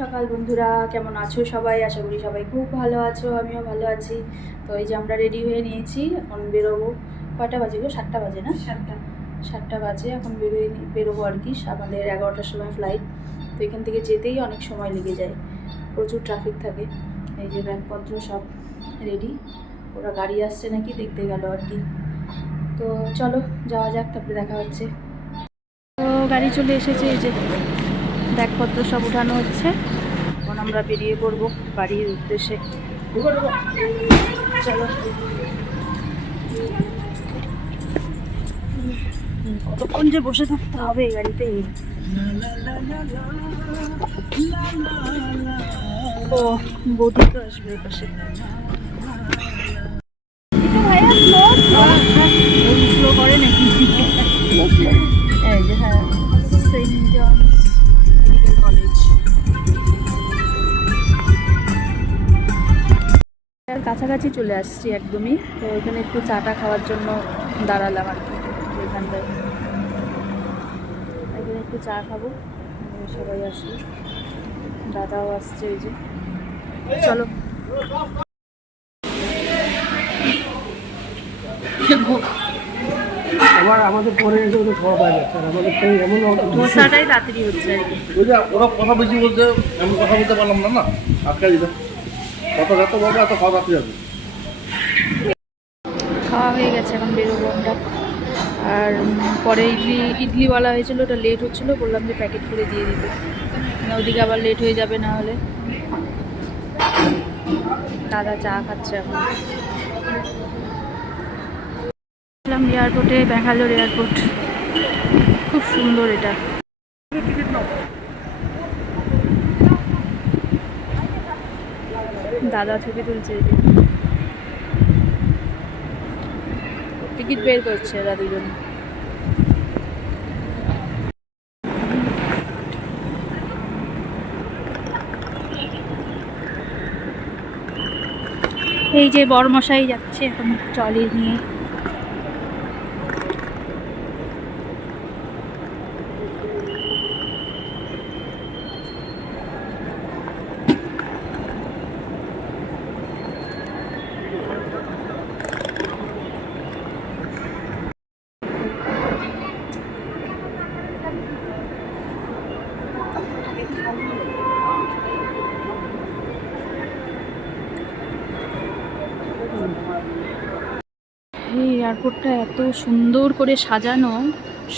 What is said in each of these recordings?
সকাল বন্ধুরা কেমন আছো সবাই? আশা করি সবাই খুব ভালো আছো আমিও ভালো আছি। তো এই যে আমরা রেডি হয়ে নিয়েছি এখন বেরোবো। কয়টা বাজে গো? সাতটা বাজে না? সাতটা। সাতটা বাজে এখন বেরোই বেরোবো আর কি। আমাদের এগারোটার সময় ফ্লাইট তো এখান থেকে যেতেই অনেক সময় লেগে যায়। প্রচুর ট্রাফিক থাকে। এই যে ব্যাগপত্র সব রেডি ওরা গাড়ি আসছে নাকি দেখতে গেল আর কি। তো চলো যাওয়া যাক তারপরে দেখা হচ্ছে। তো গাড়ি চলে এসেছে এই যে ব্যাগপত্র সব উঠানো হচ্ছে। এখন আমরা বেরিয়ে পড়ব বাড়ির উদ্দেশ্যে। চলো। কতক্ষণ যে বসে থাকতে হবে এই গাড়িতে ও বৌদি তো আসবে পাশে। ভাইয়া slow, slow করে নাকি? কাছাকাছি চলে আসছি একদমই। তো এখানে একটু চাটা খাওয়ার জন্য দাঁড়ালাম আর কি এখানটায়। এখানে একটু চা খাব। সবাই আসি দাদাও আসছে এই যে। চলো। আবার আমাদের পরে এসে ওদের খাওয়া যাচ্ছে আর আমাদের তো এমন ধোসাটাই তাড়াতাড়ি হচ্ছে ওই যে ওরা কথা বেশি বলতে আমি কথা বলতে পারলাম না না? আটকে দিতে কত যত বলবে, এত খাওয়া রাখতে যাবে? খাওয়া হয়ে গেছে এখন বেরোবো আমরা। আর পরে ইডলি, ইডলিওয়ালা হয়েছিল, ওটা লেট হচ্ছিল, বললাম যে প্যাকেট করে দিয়ে দিতে ওদিকে আবার লেট হয়ে যাবে না হলে। দাদা চা খাচ্ছে এখন। এয়ারপোর্টে ব্যাঙ্গালোর এয়ারপোর্ট খুব সুন্দর এটা। দাদা ছবি তুলছে টিকিট বের করছে এরা দুজন। এই যে বড়মশাই যাচ্ছে এখন ট্রলি নিয়ে এই এয়ারপোর্টটা এত সুন্দর করে সাজানো,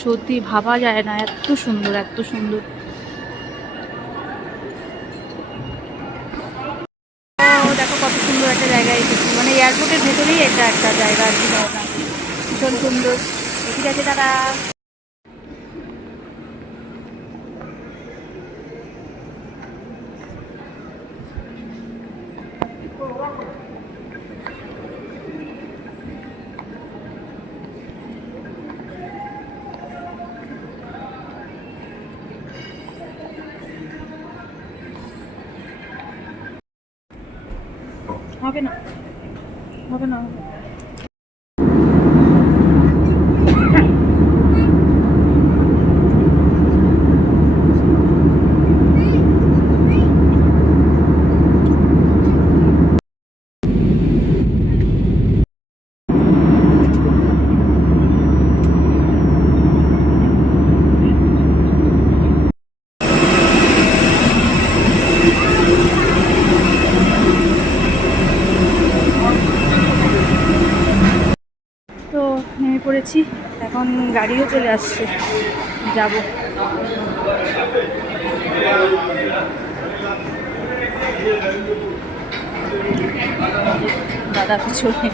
সত্যি ভাবা যায় না, এত সুন্দর এত সুন্দর। দেখো কত সুন্দর একটা জায়গায় মানে এয়ারপোর্টের ভেতরেই এটা একটা জায়গা আর কি ভীষণ সুন্দর। ঠিক আছে দাদা হবে না। হবে না। তো নেমে পড়েছি। এখন গাড়িও চলে আসছে। যাব। দাদা পিছনে।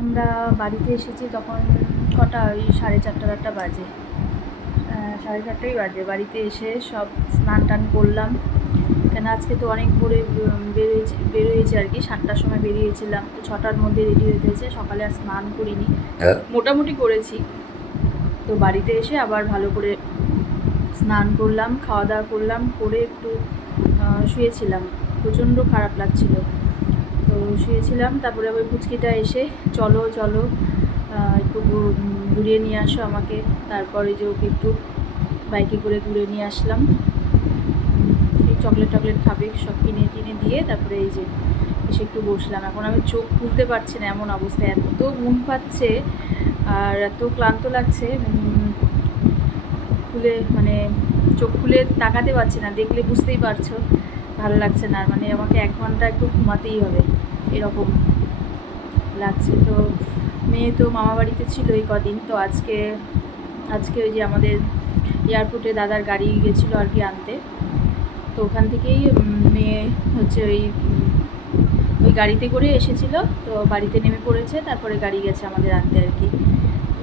আমরা বাড়িতে এসেছি তখন কটা? ওই সাড়ে চারটা চারটা বাজে। সাড়ে চারটাই বাজে। বাড়িতে এসে সব স্নান টান করলাম। কেন আজকে তো অনেক ভোরে বেরিয়েছি বেরিয়েছি আর কি। সাতটার সময় বেরিয়েছিলাম। তো ছটার মধ্যে রেডি হতে হয়েছে সকালে আর স্নান করিনি। মোটামুটি করেছি। তো বাড়িতে এসে আবার ভালো করে স্নান করলাম খাওয়া দাওয়া করলাম করে একটু শুয়েছিলাম। প্রচণ্ড খারাপ লাগছিল। তো শুয়েছিলাম তারপরে আবার পুচকিটা এসে চলো চলো একটু ঘুরিয়ে নিয়ে আসো আমাকে। তারপরে যে ওকে একটু বাইকে করে ঘুরে নিয়ে আসলাম। চকলেট টকলেট খাবে, সব কিনে টিনে দিয়ে তারপরে এই যে এসে একটু বসলাম। এখন আমি চোখ খুলতে পারছি না এমন অবস্থায় এত ঘুম পাচ্ছে আর এত ক্লান্ত লাগছে। খুলে মানে চোখ খুলে তাকাতে পারছি না, দেখলে বুঝতেই পারছ। ভালো লাগছে না মানে আমাকে এক ঘণ্টা একটু ঘুমাতেই হবে, এরকম লাগছে। তো মেয়ে তো মামা বাড়িতে ছিল এই কদিন, তো আজকে আজকে ওই যে আমাদের এয়ারপোর্টে দাদার গাড়ি গেছিল আর কি আনতে। তো ওখান থেকেই মেয়ে হচ্ছে ওই ওই গাড়িতে করে এসেছিল। তো বাড়িতে নেমে পড়েছে, তারপরে গাড়ি গেছে আমাদের আনতে আর কি।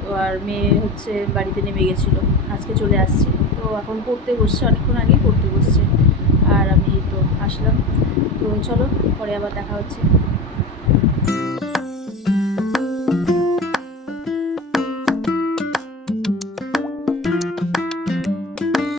তো আর মেয়ে হচ্ছে বাড়িতে নেমে গেছিল, আজকে চলে আসছে। তো এখন পড়তে বসছে, অনেকক্ষণ আগে পড়তে বসছে। আর আমি তো আসলাম। তো চলো, পরে আবার দেখা হচ্ছে।